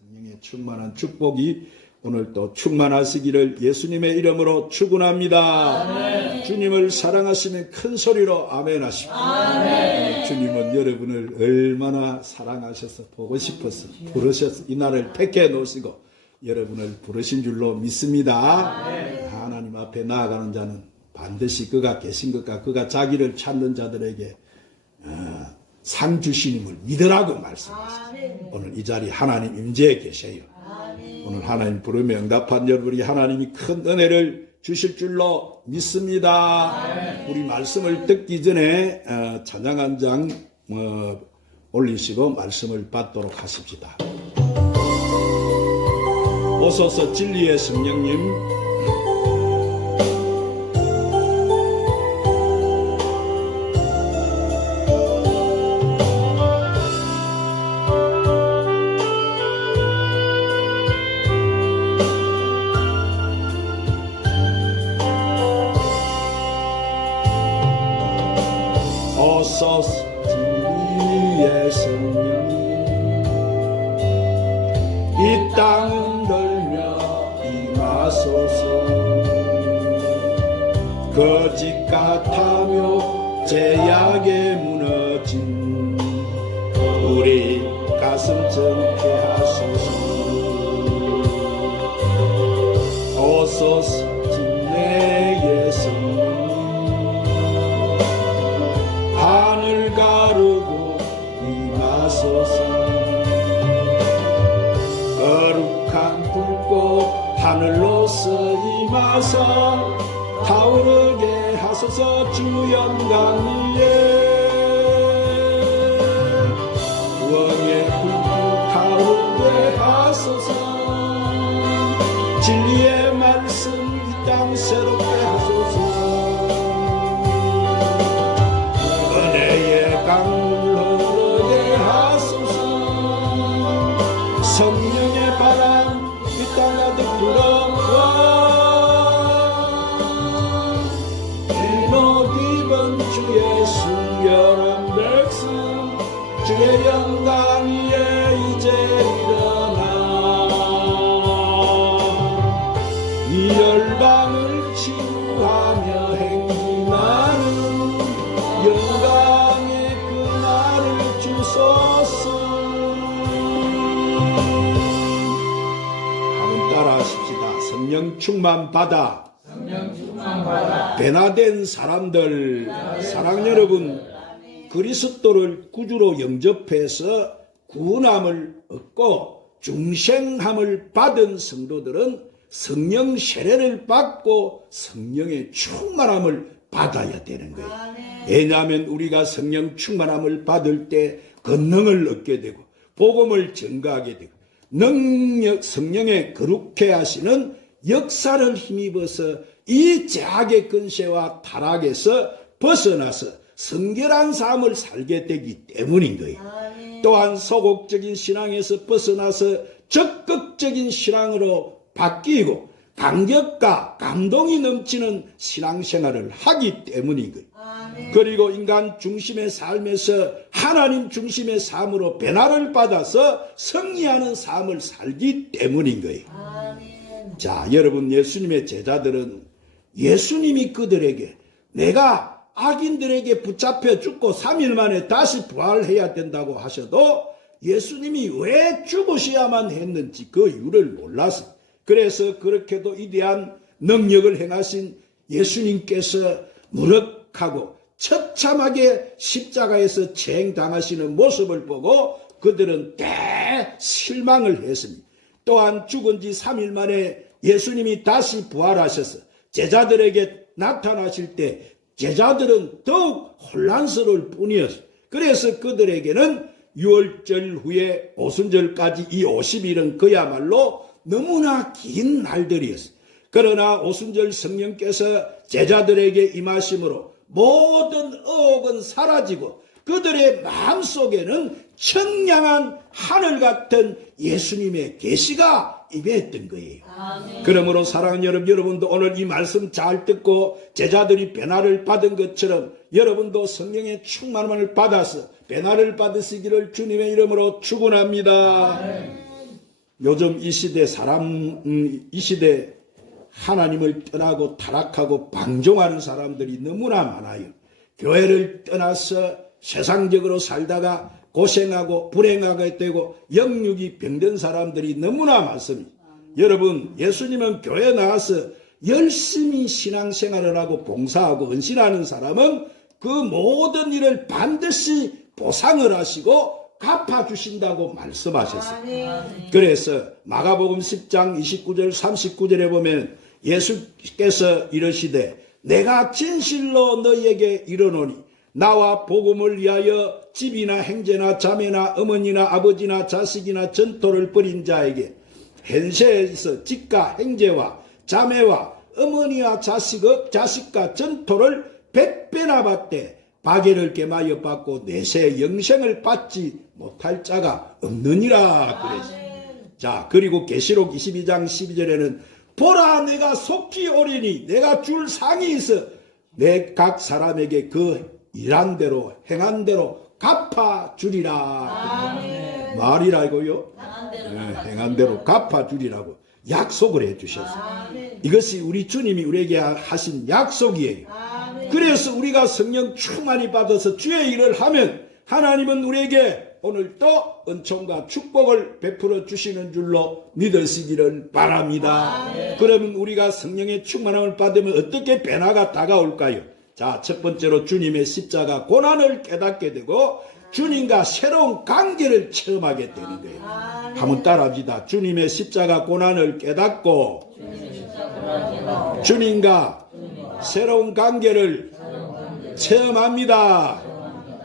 성령의 충만한 축복이 오늘 또 충만하시기를 예수님의 이름으로 축원합니다. 아멘. 주님을 사랑하시는 큰 소리로 아멘 하십시오. 아멘. 주님은 여러분을 얼마나 사랑하셔서 보고 싶어서 부르셔서 이 날을 택해 놓으시고 여러분을 부르신 줄로 믿습니다. 아멘. 하나님 앞에 나아가는 자는 반드시 그가 계신 것과 그가 자기를 찾는 자들에게 상 주시님을 믿으라고 말씀하셨습니다. 오늘 이 자리 하나님 임재에 계셔요. 오늘 하나님 부르며 응답한 여러분이 하나님이 큰 은혜를 주실 줄로 믿습니다. 우리 말씀을 듣기 전에 찬양 한 장 올리시고 말씀을 받도록 하십시다. 오소서 진리의 성령님, 오소서 진리의 성령님, 이 땅은 돌며 임하소서. 거짓 같아며 제약에 무너진 우리 가슴 정케 하소서. 오소서 진리의 성령님, 하늘 가르고 임하소서. 거룩한 불꽃 하늘로서 임하사 타오르게 하소서. 주 영광 위에 구원의 불꽃 타오르게 하소서. 진리의 말씀 이 땅 새롭게 하소서. 은혜의 강물 흐르게 하소서. 성령의 바람 이 땅 가득 불어와 일로 기본 주의 순결한 백성 주의 영광 위에 이제 일어나 이 열방을 치유하며 행진하는 영광의 그날을 주소서. 한번 따라하십시다. 성령 충만 받아 변화된 사람들, 사랑 여러분, 그리스도를 구주로 영접해서 구원함을 얻고 중생함을 받은 성도들은 성령 세례를 받고 성령의 충만함을 받아야 되는 거예요. 왜냐하면 우리가 성령 충만함을 받을 때 권능을 얻게 되고 복음을 전가하게 되고 능력, 성령의 거룩해 하시는 역사를 힘입어서 이 죄악의 근세와 타락에서 벗어나서 성결한 삶을 살게 되기 때문인 거예요. 또한 소극적인 신앙에서 벗어나서 적극적인 신앙으로 바뀌고 감격과 감동이 넘치는 신앙생활을 하기 때문인 거예요. 그리고 인간 중심의 삶에서 하나님 중심의 삶으로 변화를 받아서 승리하는 삶을 살기 때문인 거예요. 자, 여러분, 예수님의 제자들은 예수님이 그들에게 내가 악인들에게 붙잡혀 죽고 3일 만에 다시 부활해야 된다고 하셔도 예수님이 왜 죽으셔야만 했는지 그 이유를 몰랐어요. 그래서 그렇게도 위대한 능력을 행하신 예수님께서 무력하고 처참하게 십자가에서 체행당하시는 모습을 보고 그들은 대실망을 했습니다. 또한 죽은 지 3일 만에 예수님이 다시 부활하셔서 제자들에게 나타나실 때 제자들은 더욱 혼란스러울 뿐이었어요. 그래서 그들에게는 유월절 후에 오순절까지 이 50일은 그야말로 너무나 긴 날들이었어요. 그러나 오순절 성령께서 제자들에게 임하심으로 모든 의혹은 사라지고 그들의 마음속에는 청량한 하늘 같은 예수님의 계시가 임했던 거예요. 아멘. 그러므로 사랑하는 여러분도 오늘 이 말씀 잘 듣고 제자들이 변화를 받은 것처럼 여러분도 성령의 충만함을 받아서 변화를 받으시기를 주님의 이름으로 축원합니다. 요즘 이 시대 이 시대 하나님을 떠나고 타락하고 방종하는 사람들이 너무나 많아요. 교회를 떠나서 세상적으로 살다가 고생하고 불행하게 되고 영육이 병든 사람들이 너무나 많습니다. 여러분, 예수님은 교회 나와서 열심히 신앙생활을 하고 봉사하고 헌신하는 사람은 그 모든 일을 반드시 보상을 하시고 갚아주신다고 말씀하셨어요. 그래서 마가복음 10장 29절 39절에 보면 예수께서 이르시되 내가 진실로 너희에게 이르노니 나와 복음을 위하여 집이나 형제나 자매나 어머니나 아버지나 자식이나 전토를 벌인 자에게 현세에서 집과 형제와 자매와 어머니와 자식과 전토를 100배나 받되 박해를 gem하여 받고 내세 영생을 받지 못할 자가 없느니라 그랬어요. 자, 그리고 계시록 22장 12절에는 보라 내가 속히 오리니 내가 줄 상이 있어 내 각 사람에게 그 일한 대로 행한 대로 갚아주리라. 말이라고요? 행한 대로 갚아주리라고 약속을 해주셨어요. 이것이 우리 주님이 우리에게 하신 약속이에요. 그래서 우리가 성령 충만히 받아서 주의 일을 하면 하나님은 우리에게 오늘 또 은총과 축복을 베풀어 주시는 줄로 믿으시기를 바랍니다. 그러면 우리가 성령의 충만함을 받으면 어떻게 변화가 다가올까요? 자, 첫 번째로 주님의 십자가 고난을 깨닫게 되고 주님과 새로운 관계를 체험하게 되는 거예요. 한번 따라합시다. 주님의 십자가 고난을 깨닫고 주님과 새로운 관계를 체험합니다.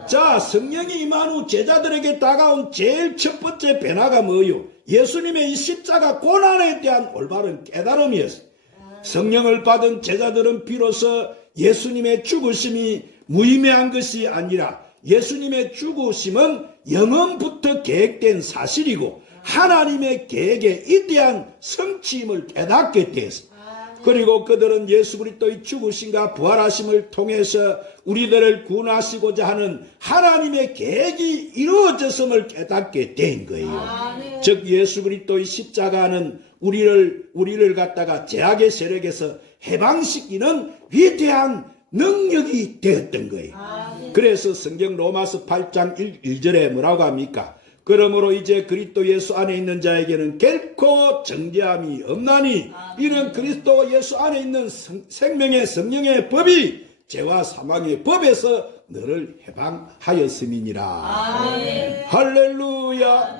자, 성령이 임한 후 제자들에게 다가온 제일 첫 번째 변화가 뭐요? 예수님의 이 십자가 고난에 대한 올바른 깨달음이었어요. 성령을 받은 제자들은 비로소 예수님의 죽으심이 무의미한 것이 아니라 예수님의 죽으심은 영원부터 계획된 사실이고 하나님의 계획의 이대한 성취임을 깨닫게 되었습니다. 그리고 그들은 예수 그리스도의 죽으심과 부활하심을 통해서 우리들을 구원하시고자 하는 하나님의 계획이 이루어졌음을 깨닫게 된 거예요. 즉 예수 그리스도의 십자가는 우리를 갖다가 죄악의 세력에서 해방시키는 위대한 능력이 되었던 거예요. 그래서 성경 로마서 8장 1절에 뭐라고 합니까? 그러므로 이제 그리스도 예수 안에 있는 자에게는 결코 정죄함이 없나니 이는 그리스도 예수 안에 있는 생명의 성령의 법이 죄와 사망의 법에서 너를 해방하였음이니라. 할렐루야.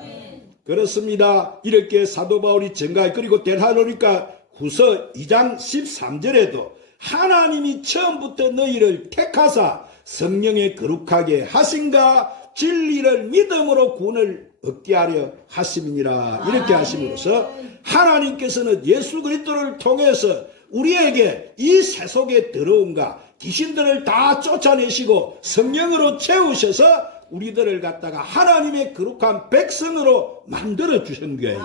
그렇습니다. 이렇게 사도 바울이 증가해. 그리고 데살로니가 후서 2장 13절에도 하나님이 처음부터 너희를 택하사 성령에 거룩하게 하신가 진리를 믿음으로 구원을 얻게 하려 하심이니라. 이렇게 하심으로써 하나님께서는 예수 그리스도를 통해서 우리에게 이 세속에 들어온가 귀신들을 다 쫓아내시고 성령으로 채우셔서 우리들을 갖다가 하나님의 거룩한 백성으로 만들어 주신 거예요.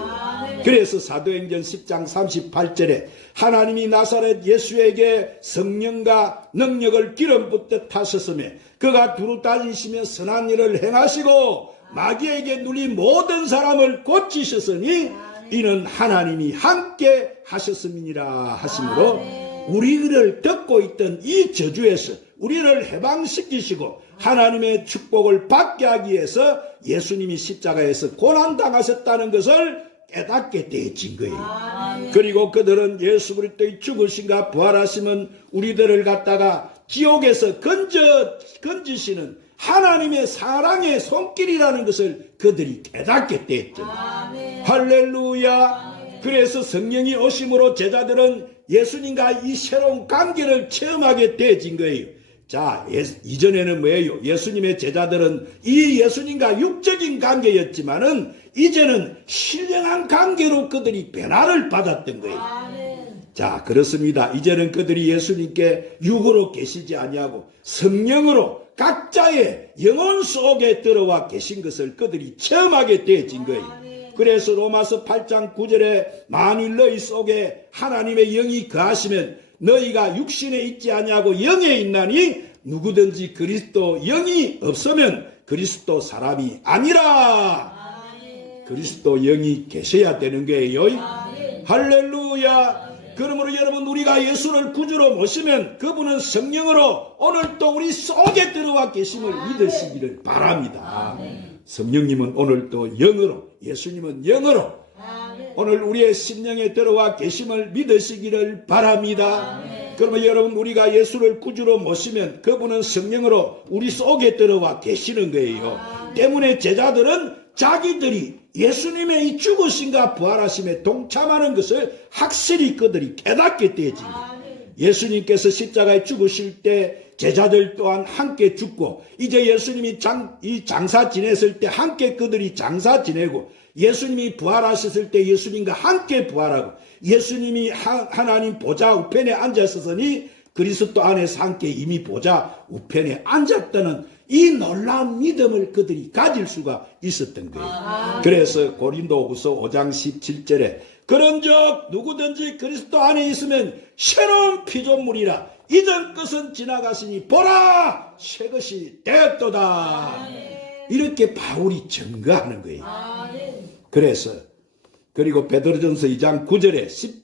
그래서 사도행전 10장 38절에 하나님이 나사렛 예수에게 성령과 능력을 기름 붓듯 하셨으며 그가 두루 다니시며 선한 일을 행하시고 마귀에게 눌린 모든 사람을 고치셨으니 이는 하나님이 함께 하셨음이니라 하심으로 우리를 듣고 있던 이 저주에서 우리를 해방시키시고 하나님의 축복을 받게 하기 위해서 예수님이 십자가에서 고난당하셨다는 것을 깨닫게 되어진 거예요. 그리고 그들은 예수 그리스도의 죽으심과 부활하심은 우리들을 갖다가 지옥에서 건지시는 하나님의 사랑의 손길이라는 것을 그들이 깨닫게 되었죠. 할렐루야. 그래서 성령이 오심으로 제자들은 예수님과 이 새로운 관계를 체험하게 되어진 거예요. 자, 이전에는 뭐예요? 예수님의 제자들은 이 예수님과 육적인 관계였지만은 이제는 신령한 관계로 그들이 변화를 받았던 거예요. 자, 그렇습니다. 이제는 그들이 예수님께 육으로 계시지 아니하고 성령으로 각자의 영혼 속에 들어와 계신 것을 그들이 체험하게 되어진 거예요. 그래서 로마서 8장 9절에 만일 너희 속에 하나님의 영이 거하시면 너희가 육신에 있지 아니하고 영에 있나니 누구든지 그리스도 영이 없으면 그리스도 사람이 아니라. 그리스도 영이 계셔야 되는 거예요. 할렐루야. 그러므로 여러분, 우리가 예수를 구주로 모시면 그분은 성령으로 오늘 또 우리 속에 들어와 계심을 믿으시기를 바랍니다. 성령님은 오늘 또 영으로, 예수님은 영으로 오늘 우리의 심령에 들어와 계심을 믿으시기를 바랍니다. 그러면 여러분, 우리가 예수를 구주로 모시면 그분은 성령으로 우리 속에 들어와 계시는 거예요. 때문에 제자들은 자기들이 예수님의 이 죽으심과 부활하심에 동참하는 것을 확실히 그들이 깨닫게 되지. 예수님께서 십자가에 죽으실 때 제자들 또한 함께 죽고, 이제 예수님이 장사 지냈을 때 함께 그들이 장사 지내고, 예수님이 부활하셨을 때 예수님과 함께 부활하고, 예수님이 하나님 보좌 우편에 앉았으니 그리스도 안에서 함께 이미 보좌 우편에 앉았다는 이 놀라운 믿음을 그들이 가질 수가 있었던 거예요. 그래서 고린도후서 5장 17절에 그런즉 누구든지 그리스도 안에 있으면 새로운 피조물이라, 이전 것은 지나가시니 보라 새 것이 되었도다. 이렇게 바울이 증거하는 거예요. 그래서 그리고 베드로전서 2장 9절에서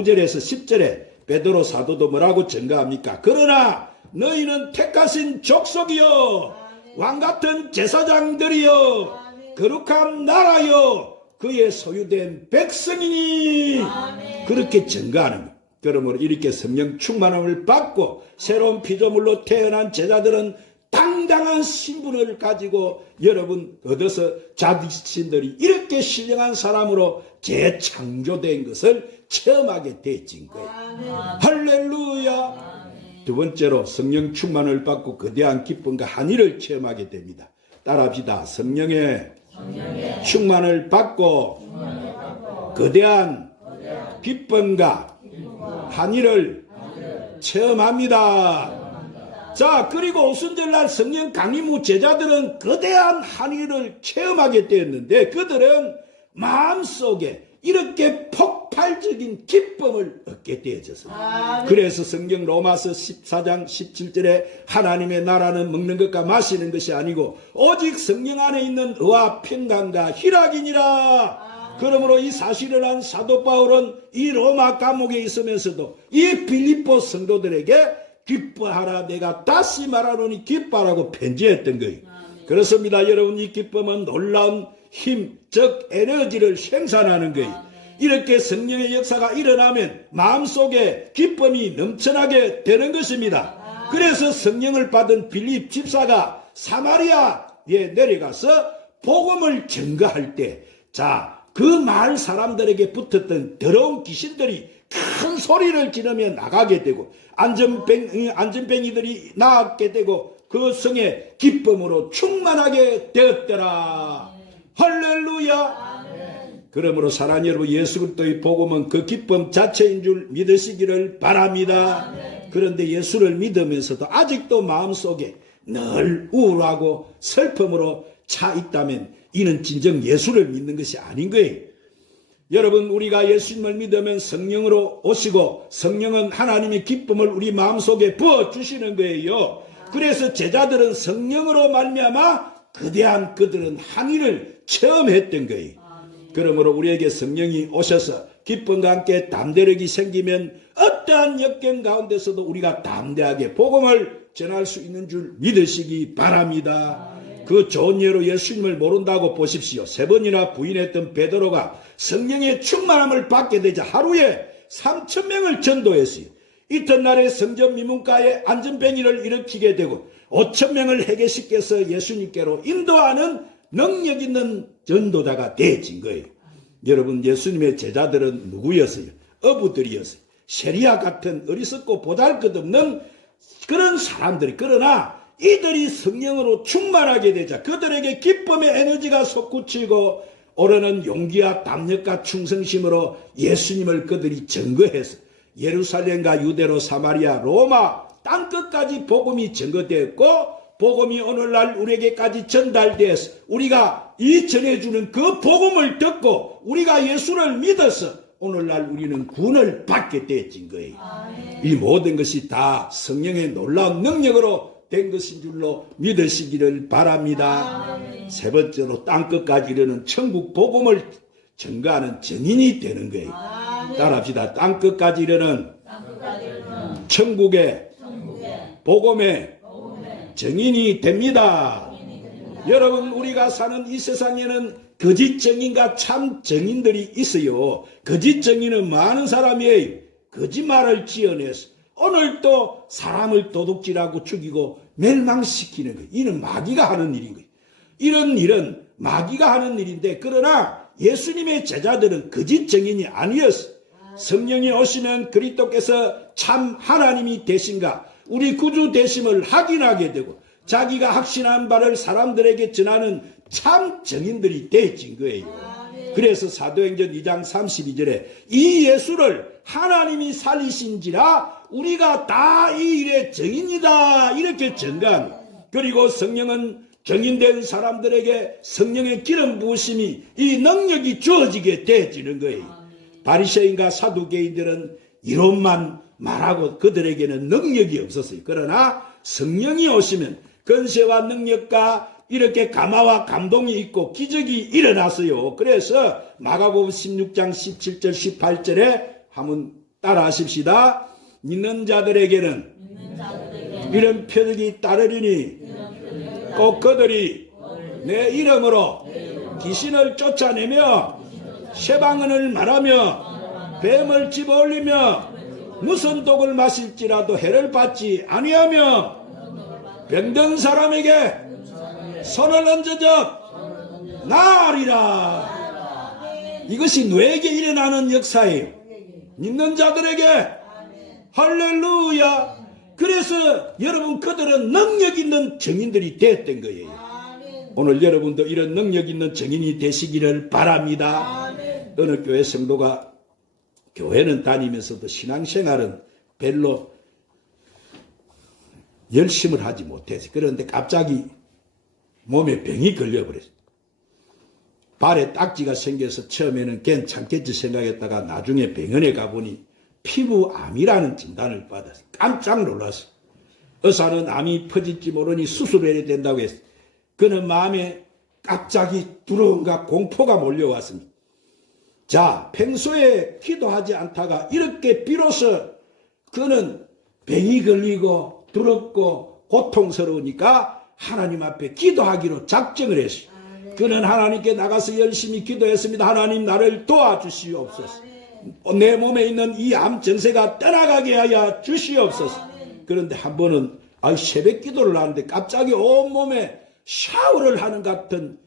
10절에 베드로 사도도 뭐라고 증거합니까? 그러나 너희는 택하신 족속이요, 왕같은 제사장들이요, 거룩한 나라요, 그의 소유된 백성이니. 그렇게 증거하는 거예요. 그러므로 이렇게 성령 충만함을 받고 새로운 피조물로 태어난 제자들은 당당한 신분을 가지고 여러분 얻어서 자신들이 이렇게 신령한 사람으로 재창조된 것을 체험하게 되어진 거예요. 할렐루야. 두 번째로 성령 충만을 받고 거대한 기쁨과 한의를 체험하게 됩니다. 따라합시다. 성령의 충만을 받고 거대한 기쁨과 한의를 체험합니다. 자, 그리고 오순절날 성령 강림 후 제자들은 거대한 한의를 체험하게 되었는데 그들은 마음속에 이렇게 폭발적인 기쁨을 얻게 되어졌습니다. 그래서 성경 로마서 14장 17절에 하나님의 나라는 먹는 것과 마시는 것이 아니고 오직 성령 안에 있는 의와 평강과 희락이니라. 그러므로 이 사실을 한 사도 바울은 이 로마 감옥에 있으면서도 이 빌립보 성도들에게 기뻐하라, 내가 다시 말하노니 기뻐하라고 편지했던 거예요. 그렇습니다. 여러분, 이 기쁨은 놀라운 힘, 즉 에너지를 생산하는 거예요. 이렇게 성령의 역사가 일어나면 마음속에 기쁨이 넘쳐나게 되는 것입니다. 그래서 성령을 받은 빌립 집사가 사마리아에 내려가서 복음을 전가할 때, 자, 그 마을 사람들에게 붙었던 더러운 귀신들이 큰 소리를 지르며 나가게 되고 안전뱅이들이 나왔게 되고 그 성에 기쁨으로 충만하게 되었더라. 할렐루야. 그러므로 사랑하는 여러분, 예수 그리스도의 복음은 그 기쁨 자체인 줄 믿으시기를 바랍니다. 그런데 예수를 믿으면서도 아직도 마음속에 늘 우울하고 슬픔으로 차 있다면 이는 진정 예수를 믿는 것이 아닌 거예요. 여러분, 우리가 예수님을 믿으면 성령으로 오시고 성령은 하나님의 기쁨을 우리 마음속에 부어주시는 거예요. 그래서 제자들은 성령으로 말미암아 거대한 그들은 한의를 체험했던 거예요. 그러므로 우리에게 성령이 오셔서 기쁨과 함께 담대력이 생기면 어떠한 역경 가운데서도 우리가 담대하게 복음을 전할 수 있는 줄 믿으시기 바랍니다. 그 좋은 예로 예수님을 모른다고 보십시오. 3번이나 부인했던 베드로가 성령의 충만함을 받게 되자 하루에 3,000명을 전도했어요. 이튿날에 성전 미문가에 안전뱅이를 일으키게 되고 5,000명을 해계시켜서 예수님께로 인도하는 능력 있는 전도자가 되어진 거예요. 여러분, 예수님의 제자들은 누구였어요? 어부들이었어요. 세리야 같은 어리석고 보잘것없는 그런 사람들이, 그러나 이들이 성령으로 충만하게 되자 그들에게 기쁨의 에너지가 솟구치고 오르는 용기와 담력과 충성심으로 예수님을 그들이 증거해서 예루살렘과 유대로 사마리아 로마 땅끝까지 복음이 증거되었고 복음이 오늘날 우리에게까지 전달되어서 우리가 이 전해주는 그 복음을 듣고 우리가 예수를 믿어서 오늘날 우리는 구원을 받게 되어진 거예요. 이 모든 것이 다 성령의 놀라운 능력으로 된 것인 줄로 믿으시기를 바랍니다. 세 번째로 땅끝까지 이르는 천국 복음을 전가하는 증인이 되는 거예요. 따라합시다. 땅끝까지 이르는 천국의 복음의 증인이 됩니다. 여러분, 우리가 사는 이 세상에는 거짓 증인과 참 증인들이 있어요. 거짓 증인은 많은 사람이 거짓말을 지어내서 오늘도 사람을 도둑질하고 죽이고 멸망시키는 거예요. 이는 마귀가 하는 일인 거예요. 이런 일은 마귀가 하는 일인데, 그러나 예수님의 제자들은 거짓 증인이 아니었어요. 성령이 오시면 그리스도께서 참 하나님이 되신가, 우리 구주 되심을 확인하게 되고 자기가 확신한 바를 사람들에게 전하는 참 증인들이 되어진 거예요. 그래서 사도행전 2장 32절에 이 예수를 하나님이 살리신지라 우리가 다 이 일의 증인이다, 이렇게 증거합니다. 그리고 성령은 증인된 사람들에게 성령의 기름 부으심이, 이 능력이 주어지게 되어지는 거예요. 바리새인과 사두개인들은 이론만 말하고 그들에게는 능력이 없었어요. 그러나 성령이 오시면 권세와 능력과 이렇게 감화와 감동이 있고 기적이 일어났어요. 그래서 마가복음 16장 17절 18절에 한번 따라 하십시다. 믿는 자들에게는 이런 표적이 따르리니 꼭 그들이 내 이름으로 귀신을 쫓아내며 쇠방언을 말하며 뱀을 집어올리며 무슨 독을 마실지라도 해를 받지 아니하며 병든 사람에게 손을 얹어져 나으리라. 이것이 누구에게 일어나는 역사예요? 믿는 자들에게. 할렐루야. 그래서 여러분, 그들은 능력 있는 증인들이 됐던 거예요. 오늘 여러분도 이런 능력 있는 증인이 되시기를 바랍니다. 어느 교회 성도가 교회는 다니면서도 신앙생활은 별로 열심을 하지 못해서, 그런데 갑자기 몸에 병이 걸려버렸어요. 발에 딱지가 생겨서 처음에는 괜찮겠지 생각했다가 나중에 병원에 가보니 피부암이라는 진단을 받았어요. 깜짝 놀랐어요. 의사는 암이 퍼질지 모르니 수술을 해야 된다고 했어요. 그는 마음에 갑자기 두려움과 공포가 몰려왔습니다. 자, 평소에 기도하지 않다가 이렇게 비로소 그는 병이 걸리고 두렵고 고통스러우니까 하나님 앞에 기도하기로 작정을 했어요. 그는 하나님께 나가서 열심히 기도했습니다. 하나님, 나를 도와주시옵소서. 내 몸에 있는 이 암 증세가 떠나가게 하여 주시옵소서. 그런데 한 번은 새벽 기도를 하는데 갑자기 온몸에 샤워를 하는 같은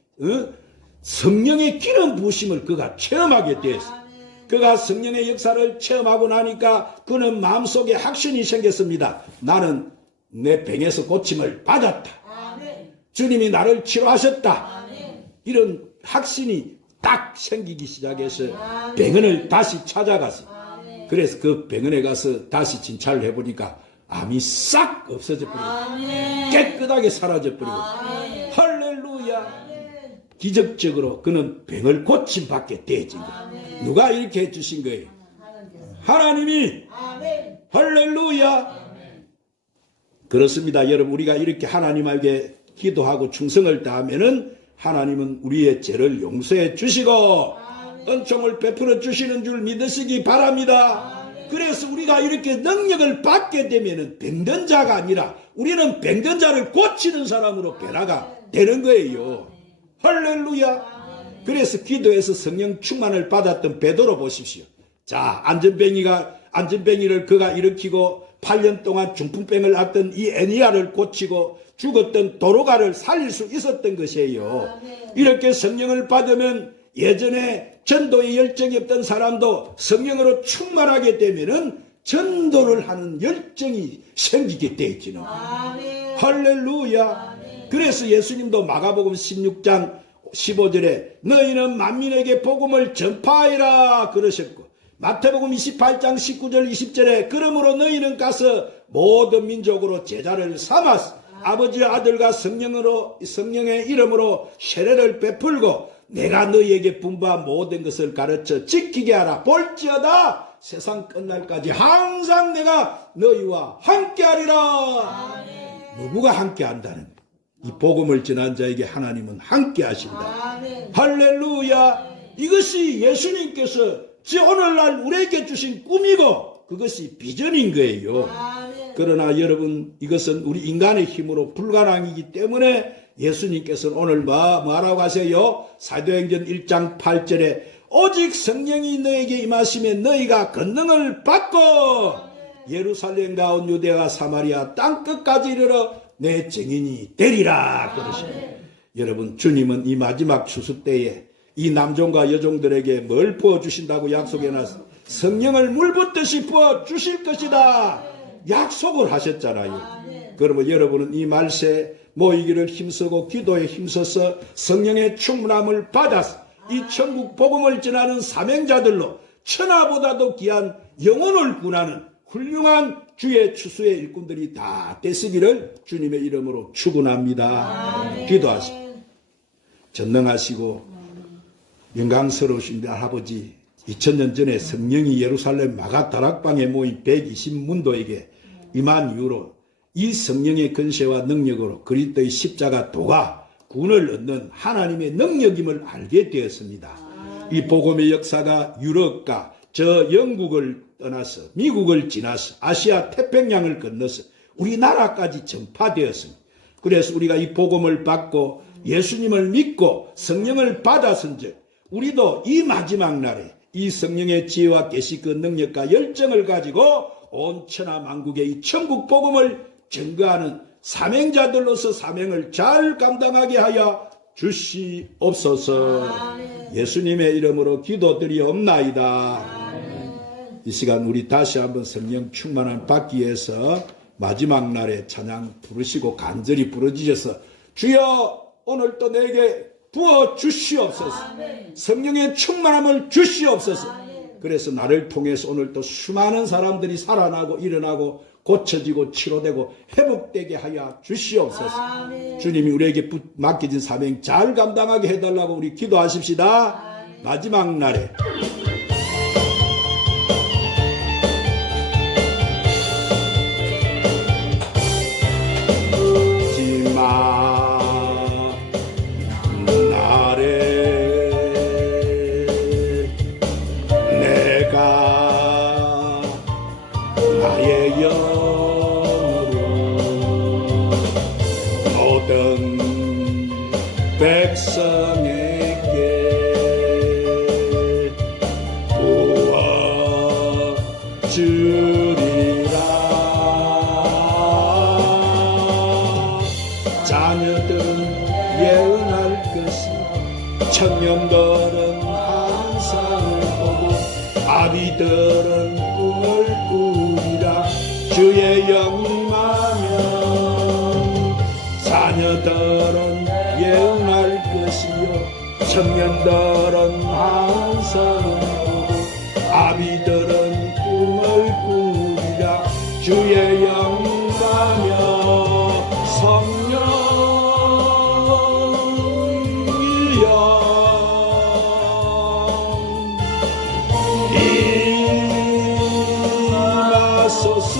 성령의 기름 부으심을 그가 체험하게 되었어요. 그가 성령의 역사를 체험하고 나니까 그는 마음속에 확신이 생겼습니다. 나는 내 병에서 고침을 받았다. 주님이 나를 치료하셨다. 이런 확신이 딱 생기기 시작해서 병원을 다시 찾아갔어요. 그래서 그 병원에 가서 다시 진찰을 해보니까 암이 싹 없어져 버리고 깨끗하게 사라져 버리고, 할렐루야. 기적적으로 그는 병을 고침받게 되어진 거예요. 누가 이렇게 해주신 거예요? 하나님이. 할렐루야. 그렇습니다. 여러분, 우리가 이렇게 하나님에게 기도하고 충성을 다하면은 하나님은 우리의 죄를 용서해 주시고 은총을 베풀어 주시는 줄 믿으시기 바랍니다. 그래서 우리가 이렇게 능력을 받게 되면은 병든 자가 아니라 우리는 병든 자를 고치는 사람으로 변화가 되는 거예요. 할렐루야. 그래서 기도해서 성령 충만을 받았던 베드로 보십시오. 자, 안전뱅이를 그가 일으키고 8년 동안 중풍병을 앓던 이 애니아를 고치고 죽었던 도로가를 살릴 수 있었던 것이에요. 이렇게 성령을 받으면 예전에 전도에 열정이 없던 사람도 성령으로 충만하게 되면은 전도를 하는 열정이 생기게 되어지는 거예요. 할렐루야. 그래서 예수님도 마가복음 16장 15절에 너희는 만민에게 복음을 전파하라 그러셨고, 마태복음 28장 19절 20절에 그러므로 너희는 가서 모든 민족으로 제자를 삼아서 아버지의 아들과 성령의 이름으로 세례를 베풀고 내가 너희에게 분부한 모든 것을 가르쳐 지키게 하라. 볼지어다 세상 끝날까지 항상 내가 너희와 함께하리라. 누구가 함께 한다는 이 복음을 전한 자에게 하나님은 함께 하신다. 할렐루야. 이것이 예수님께서 오늘날 우리에게 주신 꿈이고 그것이 비전인 거예요. 그러나 여러분, 이것은 우리 인간의 힘으로 불가능이기 때문에 예수님께서는 오늘 뭐라고 하세요? 사도행전 1장 8절에 오직 성령이 너에게 임하시면 너희가 권능을 받고 예루살렘 가온 유대와 사마리아 땅끝까지 이르러 내 증인이 되리라 그러십니다. 여러분, 주님은 이 마지막 추수 때에 이 남종과 여종들에게 뭘 부어주신다고 약속해놨어? 성령을 물붓듯이 부어주실 것이다 약속을 하셨잖아요. 그러면 여러분은 이 말세에 모이기를 힘쓰고 기도에 힘써서 성령의 충만함을 받아서 이 천국 복음을 전하는 사명자들로 천하보다도 귀한 영혼을 구하는 훌륭한 주의 추수의 일꾼들이 다 되시기를 주님의 이름으로 축원합니다. 기도하시고 전능하시고 영광스러우신 할아버지, 2000년 전에 성령이 예루살렘 마가 다락방에 모인 120문도에게 임한 이후로 이 성령의 권세와 능력으로 그리스도의 십자가 도가 구원을 얻는 하나님의 능력임을 알게 되었습니다. 이 복음의 역사가 유럽과 저 영국을 떠나서 미국을 지나서 아시아 태평양을 건너서 우리나라까지 전파되었습니다. 그래서 우리가 이 복음을 받고 예수님을 믿고 성령을 받았은즉 우리도 이 마지막 날에 이 성령의 지혜와 계시 그 능력과 열정을 가지고 온 천하 만국의 이 천국 복음을 증거하는 사명자들로서 사명을 잘 감당하게 하여 주시옵소서. 예수님의 이름으로 기도드리옵나이다. 이 시간 우리 다시 한번 성령 충만함 받기 위해서 마지막 날에 찬양 부르시고 간절히 부르짖어서 주여 오늘도 내게 부어 주시옵소서. 성령의 충만함을 주시옵소서. 그래서 나를 통해서 오늘도 수많은 사람들이 살아나고 일어나고 고쳐지고 치료되고 회복되게 하여 주시옵소서. 주님이 우리에게 맡겨진 사명 잘 감당하게 해달라고 우리 기도하십시다. 마지막 날에 백성에게 부어주리라. 자녀들은 예언할 것이 청년들은 환상을 보고 아비들은 꿈을 꾸리라. 주의 영임하면 자녀들은 예언할 것이요 청년들은 환상을 보고 아비들은 꿈을 꾸리라. 주의 영광여 성령이여 임하소서.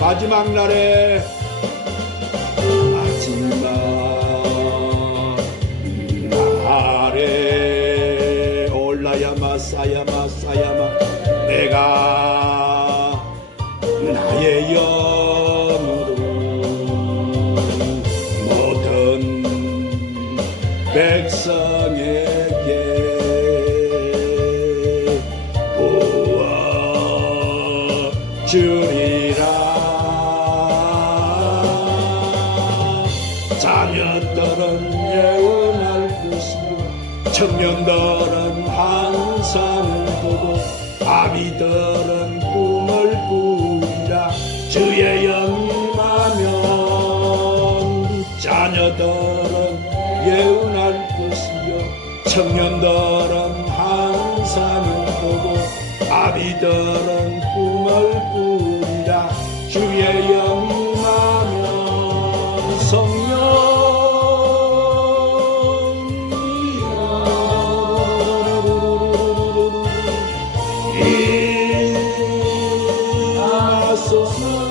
마지막 날에 올라야마 싸야마 내가 나의 영으로 모든 백성에게 부어주리라. 자녀들은 예언할 것이요 청년들은 환상을 보고 아비들은 꿈을 꾸리라. 주의 영임하면 자녀들은 예언할 것이요 청년들은 환상을 보고 아비들은 꿈을 꾸리라. 주의 영임하면 주옵소서.